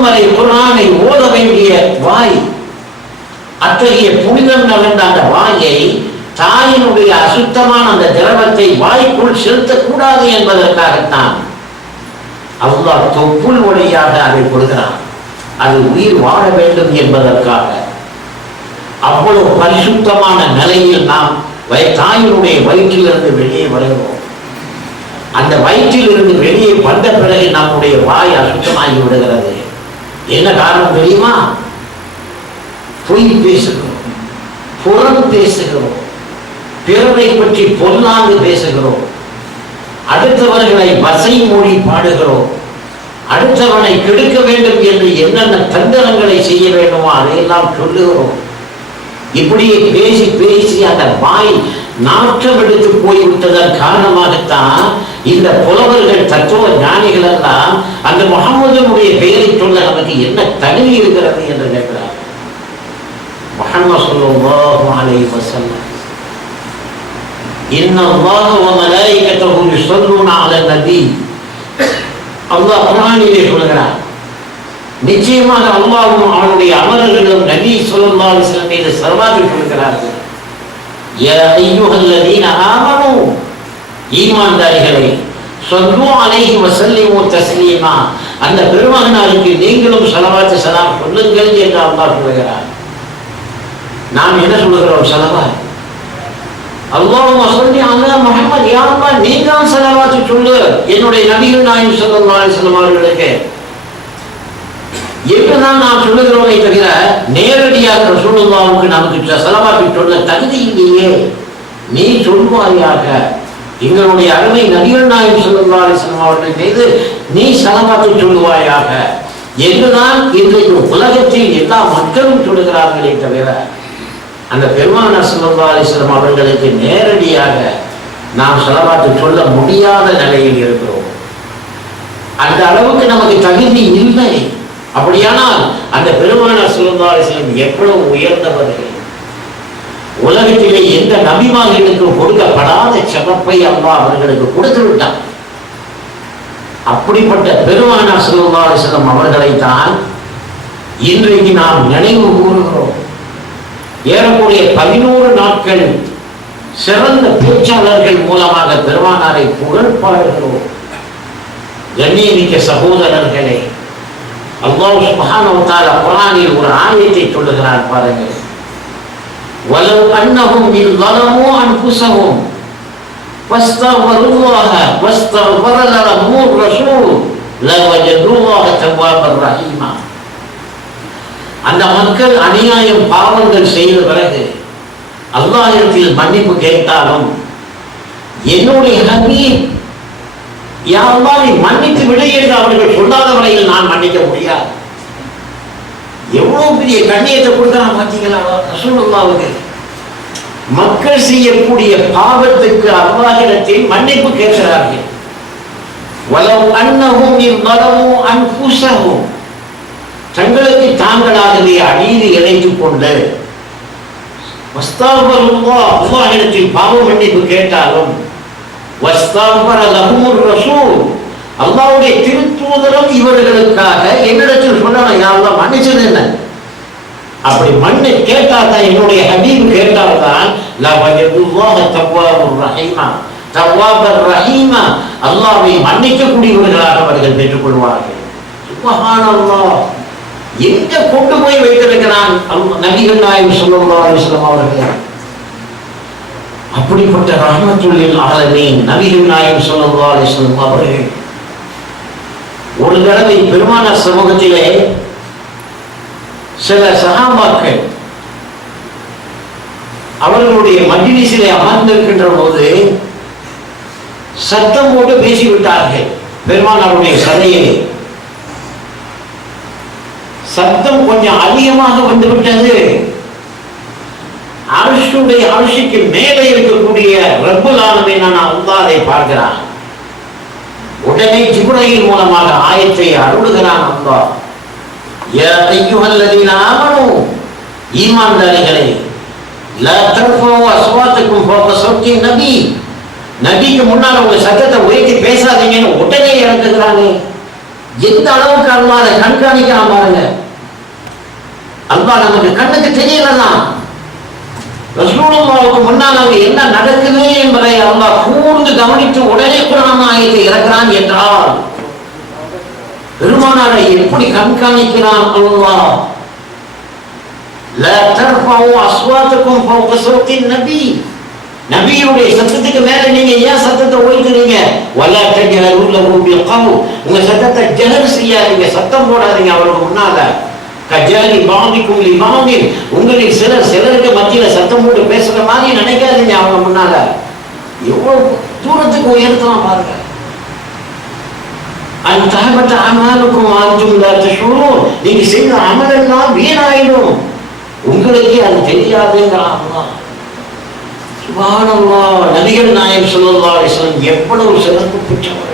முழுமறை குர்ஆனை ஓத வேண்டிய வாய், அத்தகைய புனிதம் நிறைந்த அந்த வாயை தாயினுடைய அசுத்தமான அந்த திரவத்தை வாய்க்குள் செலுத்தக்கூடாது என்பதற்காகத்தான் அல்லாஹ் தொப்புள் வழியாக அதை கொடுக்கிறான். அது உயிர் வாழ வேண்டும் என்பதற்காக. அவ்வளவு பரிசுத்தமான நிலையில் நாம் தாயினுடைய வயிற்றிலிருந்து வெளியே வருகிறோம். அந்த வயிற்றிலிருந்து வெளியே வந்த பிறகு நம்முடைய வாய் அசுத்தமாகி விடுகிறது. என்ன காரணம் தெரியுமா? பொய் பேசுகிறோம், புறம் பேசுகிறோம், பிறரை பற்றி பொல்லாங்கு பேசுகிறோம், அடுத்தவர்களை வசை மொழி பாடுகிறோம், அடுத்தவனை கெடுக்க வேண்டும் என்று என்னென்ன தந்திரங்களை செய்ய வேண்டுமோ அதையெல்லாம் சொல்லுகிறோம். இப்படியே பேசி பேசி அந்த வாய் நாற்றம் எடுத்து போய்விட்டதன் காரணமாகத்தான் இந்த புலவர்கள் தத்துவ ஞானிகள் எல்லாம் அந்த முஹம்மதுடைய பெயரை சொல்ல நமக்கு என்ன தகுதி இருக்கிறது என்று கேட்கிறார். முஹம்மது ஸல்லல்லாஹு அலைஹி வஸல்லம் இன்னல்லாஹ வ மலாயிகத்துஹு யுஸல்லூன அலன் நபி, அல்லாஹ் குர்ஆனிலே சொல்கிறார், நிச்சயமாக அல்லாஹ்வும் அவனுடைய அமரர்களும் நபி ஸல்லல்லாஹு அலைஹி வஸல்லம் மீது ஸலவாத் சொல்கிறார்கள். யா அய்யுஹல்லதீன ஆமனூ, ஈமான்தாரிகளே, ஸல்லூ அலைஹி வஸல்லிமு தஸ்லீமா, அந்த பெருமகனாருக்கு நீங்களும் ஸலவாத் ஸலாம் சொல்லுங்கள் என்று அல்லாஹ் சொல்கிறார். நாம் என்ன சொல்கிறோம்? ஸலவாத். அல்லாஹும்ம ஸல்லி அலா முஹம்மத், யா அல்லாஹ் நீ தான் ஸலவாத் சொல்லு என்னுடைய நபிகள் நாயகம் ஸல்லல்லாஹு அலைஹி வஸல்லம் அவர்களுக்கு என்றுதான் நாம் சொல்லுகிறோமே தவிர நேரடியாக ரசூலுல்லாஹ்வுக்கு நமக்கு ஸலவாத் சொல்ல தகுதி இல்லையே. நீ சொல்வாயாக, எங்களுடைய அருமை நபிகள் நாயகம் ஸல்லல்லாஹு அலைஹி வஸல்லம் அவர்கள் மீது நீ ஸலவாத் சொல்வாயாக என்றுதான் இன்றைக்கு உலகத்தில் எல்லா மக்களும் சொல்லுகிறார்களே தவிர அந்த பெருமானார் ஸல்லல்லாஹு அலைஹி வஸல்லம் அவர்களுக்கு நேரடியாக நாம் ஸலவாத் சொல்ல முடியாத நிலையில் இருக்கிறோம். அந்த அளவுக்கு நமக்கு தகுதி இல்லை. அப்படியானால் அந்த பெருமானார் ஸல்லல்லாஹு அலைஹி வஸல்லம் எவ்வளவு உயர்ந்தவர்கள்! உலகத்திலே எந்த நபிமார்களுக்கும் கொடுக்கப்படாத சிறப்பை அல்லாஹ் அவர்களுக்கு கொடுத்து விட்டார். அப்படிப்பட்ட பெருமானார் ஸல்லல்லாஹு அலைஹி வஸல்லம் அவர்களைத்தான் இன்றைக்கு நாம் நினைவு கூறுகிறோம். ஏறக்குறைய 11 நாட்கள் சிறந்த பேச்சாளர்கள் மூலமாக பெருமானாரை புகழ்பாடுகிறோம். கண்ணியமிக்க சகோதரர்களே, அல்லாஹ் சுப்ஹானஹு வ தஆலா குர்ஆனில் ஒரு ஆயத்தை சொல்லுகிறார் பாருங்கள். வலவ் அன்னஹும் இன் ஸலமூ அன்ஃபுஸஹும் வஸ்தக்ஃபருல்லாஹ வஸ்தக்ஃபர லஹுர் ரசூல் லவஜதுல்லாஹ தவ்வாபர் ரஹீமா. அந்த மக்கள் அநியாயம் பாவங்கள் செய்த பிறகு அல்லாஹ்விடத்தில் மன்னிப்பு கேட்டாலும் என்னுடைய ஹபீப் யா அல்லாஹ் நீ மன்னித்து விடு என்று அவர்கள் சொல்லாத வரையில் நான் மன்னிக்க முடியாது. எவ்வளவு பெரிய கண்ணியத்தை கொடுக்கிறான் பார்த்தீங்களா ரசூலுல்லாஹ்வுக்கு. மக்கள் செய்யக்கூடிய பாவத்துக்கு அல்லாஹ்விடத்தில் மன்னிப்பு கேட்கிறார்கள். வலவ் அன்னஹும் இன் ஸலமூ அன்ஃபுஸஹும், தங்களுக்கு தாங்களாகவே அநீதி இழைத்துக் கொண்டு வஸ்தக்ஃபருல்லாஹ், அல்லாஹ்விடத்தில் பாவ மன்னிப்பு கேட்டாலும் வஸ்தக்ஃபர லஹுர் ரசூல், அல்லாஹ்வுடைய திருத்தூதரும் இவர்களுக்காக என்னிடத்தில் சொல்லணும், யா அல்லாஹ் மன்னிச்சது என்ன? அப்படி மன்னி கேட்டால்தான், என்னுடைய ஹபீப் கேட்டால்தான் லவஜதுல்லாஹ தவ்வாபர் ரஹீமா, தவ்வாபர் ரஹீமா, அல்லாஹ்வை மன்னிக்கக்கூடியவர்களாக அவர்கள் பெற்றுக்கொள்வார்கள். சுப்ஹானல்லாஹ், எங்க கொண்டு போய் வைத்திருக்கிறான் நபிகள் நாயகம் ஸல்லல்லாஹு அலைஹி வஸல்லம் அவர்கள். அப்படிப்பட்ட ரஹ்மத்துல் லில் ஆலமீன் நபிகள் நாயகம் ஸல்லல்லாஹு அலைஹி வஸல்லம் அவர்கள் ஒரு தடவை பெருமானார் சமூகத்திலே சில சஹாபாக்கள் அவர்களுடைய மஜ்லிஸிலே அமர்ந்திருக்கின்ற போது சத்தம் போட்டு பேசிவிட்டார்கள். பெருமானாருடைய சபையிலே சத்தம் கொஞ்சம் அதிகமாக வந்துவிட்டது. அரிசிக்கு மேலே இருக்கக்கூடிய ரப்புல் ஆலமீனான அல்லாஹ் அதை பார்க்கிறான். உடனே ஜிப்ரீல் மூலமாக ஆயத்தை அருளுகிறான் அல்லாஹ். யா அய்யுஹல்லதீன ஆமனூ, ஈமான்தாரிகளே, லா தர்ஃபஉ அஸ்வாத்தக்கும் ஃபௌக ஸௌத்தி நபி, நபிக்கு முன்னால் உங்க சத்தத்தை உயர்த்தி பேசாதீங்கன்னு உடனே இறங்குகிறானே. எந்த அளவுக்கு அல்லாஹ் அதை கண்காணிக்கிறான் பாருங்க. அல்லாஹ் நமக்கு கண்ணுக்கு தெரியலதான். ரசூலுல்லாஹ்வுக்கு முன்னால் அங்க என்ன நடக்குது என்பதை அல்லாஹ் கூர்ந்து கவனித்து உடனே குர்ஆன் ஆயத்தை இறக்குறான் என்றால் பெருமானாரை எப்படி கண்காணிக்கிறான் அல்லாஹ். லா தர்ஃபஉ அஸ்வாத்தக்கும் ஃபௌக ஸௌத்தின் நபி, நபியுடைய சத்தத்துக்கு மேல நீங்க ஏன் சத்தத்தை உயர்த்துறீங்க? வலா தஜஹரு லஹு பில் கவுல், உங்க சத்தத்தை ஜஹர் செய்யாதீங்க, சத்தம் போடாதீங்க அவருக்கு முன்னால. கஜாலி பாதிக்கும் லிபாதின், உங்களில் சிலருக்கு மத்தியில சத்தம் போட்டு பேசுற மாதிரி நினைக்காதீங்க அவங்க முன்னால. எவ்வளவு தூரத்துக்கு உயர்த்தலாம் பாருங்க. அந்த தஹபத அமாலுக்கும் அன்தும் லா தஷ்உரூன், நீங்க செய்த அமலெல்லாம் வீணாயிடும், உங்களுக்கு அது தெரியாதுங்கிறான் அல்லாஹ். சுப்ஹானல்லாஹ். நபிகள் நாயகம் ஸல்லல்லாஹு அலைஹி வஸல்லம் எவ்வளவு சிறப்பு பெற்றவர்கள்.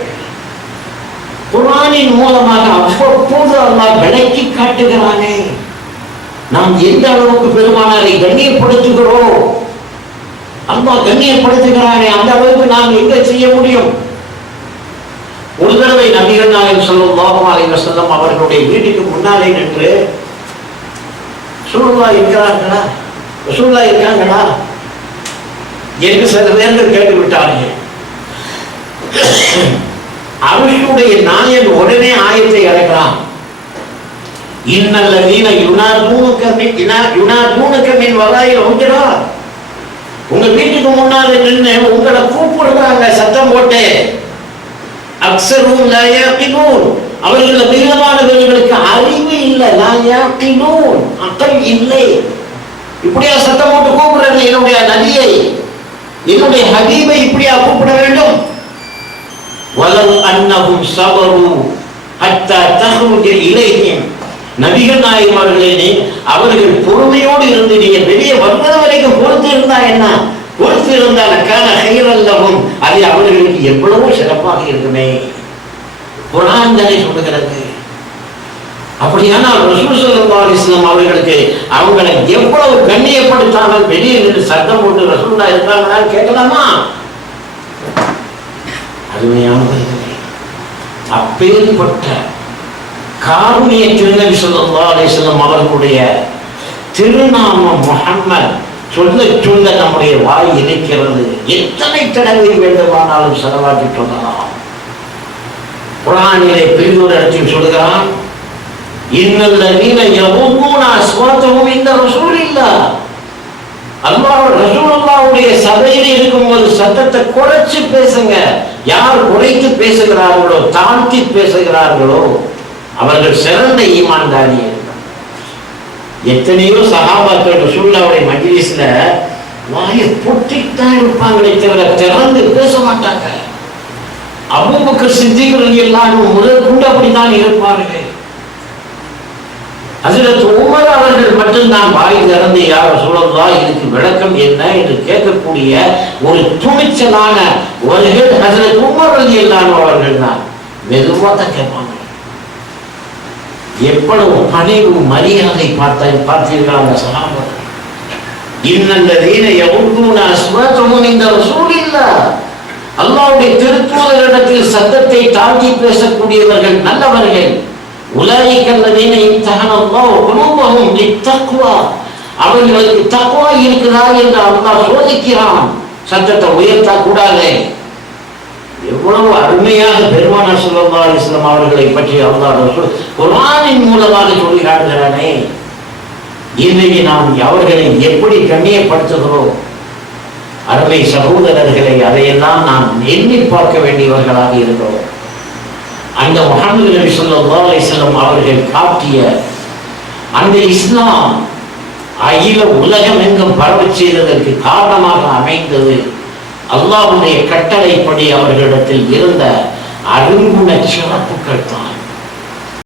குர்ஆனின் மூலமாக அவ்வப்போது அல்லாஹ் விளக்கி காட்டுகிறானே. நாம் எந்த அளவுக்கு பெருமானாரை கண்ணியப்படுத்துகிறோம், அல்லாஹ் கண்ணியப்படுத்துகிறானே, அந்த அளவுக்கு நாம் எங்க செய்ய முடியும்? ஒரு தடவை நபிகள் நாயகம் ஸல்லல்லாஹு அலைஹி வஸல்லம் அவர்களுடைய வீட்டுக்கு முன்னாலே நின்று ரசூலுல்லாஹ் இருக்கிறார்களா, ரசூலுல்லாஹ் இருக்காங்களா என்று சில பேர்கள் கேட்டு விட்டார்கள். அருஷுடைய நாயன் உடனே ஆயத்தை இறக்கிறான். இன்னல்லதீன யுனாதூனக மின் வராயில் ஹுஜராத், உங்க வீட்டுக்கு முன்னால நின்று உங்களை கூப்பிடுறாங்க சத்தம் போட்டு. அக்ஸரும் லா யாகிலூன், அவர்கள் மிகுதியானவர்களுக்கு அறிவு இல்லை. லா யாகிலூன், அக்கல் இல்லை. இப்படியா சத்தம் போட்டு கூப்பிடுறது என்னுடைய நபியை, என்னுடைய ஹபீபை இப்படியா கூப்பிட வேண்டும்? வலவ் அன்னஹும் ஸபரு ஹத்தா தஹ்ருஜ இலைஹிம், நபிகள் நாயகம் அவர்களே அவர்கள் பொறுமையோடு இருந்து நீங்க வெளியே வருவது வரைக்கும் பொறுத்து இருந்தா என்ன, பொறுத்து இருந்தால் கான கைரல் லஹும், அது அவர்களுக்கு எவ்வளவோ சிறப்பாக இருக்குமே. குர்ஆன் தானே சொல்லுகிறது. அப்படியானால் ரசூல் ஸல்லல்லாஹு அலைஹி வஸல்லம் அவர்களுக்கு அவங்களை எவ்வளவு கண்ணியப்படுத்தாமல் வெளியே நின்று சத்தம் போட்டு ரசூலுல்லாஹ் இருக்காங்கன்னு கேட்கலாமா? அருமையானவர்களே, அப்பேற்பட்ட காருணிய திருநபி ஸல்லல்லாஹு அலைஹி வஸல்லம் அவர்களுடைய திருநாமம் முஹம்மத் சொல்ல சொல்ல நம்முடைய வாய் இணைக்கிறது. எத்தனை தடவை வேண்டுமானாலும் செலவாக்கி சொல்லலாம். குர்ஆனிலே பெரியோர் இடத்தில் சொல்கிறான், இன்னல்லதீன யகுதுன அஸ்வாத்தஹும் இன்த ரசூலில்லாஹ், அல்லாஹ் ரசூலுல்லாஹ்வுடைய சபையில் இருக்கும்போது சத்தத்தை குறைச்சு பேசுங்க. யார் குறைத்து பேசுகிறார்களோ, தாழ்த்தி பேசுகிறார்களோ அவர்கள் சிறந்த ஈமான்தாரிகள். எத்தனையோ சஹாபாக்கள் ரசூலுல்லாஹ்வுடைய மஜ்லிஸ்ல வாயை பொத்தித்தான் இருப்பாங்களே தவிர திறந்து பேச மாட்டாங்க. அபூபக்கர் சித்திக் ரலியல்லாஹு அன்ஹு முதல் கூட அப்படித்தான் இருப்பார்கள். ஹஜ்ரத் உமர் அவர்கள் மட்டும்தான் வாய் திறந்து யா ரசூலல்லாஹ் இதுக்கு விளக்கம் என்ன என்று கேட்கக்கூடிய ஒரு துணிச்சலான ஒருவர் ஹஜ்ரத் உமர் ரலியல்லாஹு அன்ஹு அவர்கள் தான். மெதுவா தான் கேட்பாங்க. எவ்வளவு பணிவு மரியாதை பார்த்தீர்களா அந்த சஹாபாக்கள். இன்னல்லதீன யகுதுன அஸ்வாத்தஹும் இன்த ரசூலில்லாஹ், அல்லாஹ்வுடைய திருத்தூதரிடத்தில் சத்தத்தை தாழ்த்தி பேசக்கூடியவர்கள் நல்லவர்கள். உலாயிக அல்லதீன இம்தஹனல்லாஹு குலூபஹும் லித்தக்வா, அவர்களுக்கு தக்வா இருக்குதா என்று அல்லாஹ் சோதிக்கிறான். சத்தத்தை உயர்த்த கூடாது. எவ்வளவு அருமையாக பெருமானார் ஸல்லல்லாஹு அலைஹி வஸல்லம் அவர்களை பற்றி அல்லாஹ் ரசூல் குர்ஆனின் மூலமாக சொல்லி காட்டுகிறானே. இன்றைக்கு நாம் அவர்களை எப்படி கண்ணியப்படுத்துகிறோம்? அருமை சகோதரர்களை, அதையெல்லாம் நாம் எண்ணி பார்க்க வேண்டியவர்களாக இருக்கிறோம். அந்த முஹம்மது நபி ஸல்லல்லாஹு அலைஹி வஸல்லம் அவர்கள் காட்டிய அந்த இஸ்லாம் அகில உலகம் எங்கும் பரவச் செய்ததற்கு காரணமாக அமைந்தது அல்லாஹ்வுடைய கட்டளைப்படி அவர்களிடத்தில் இருந்த அருங்குண சிறப்புகள் தான்.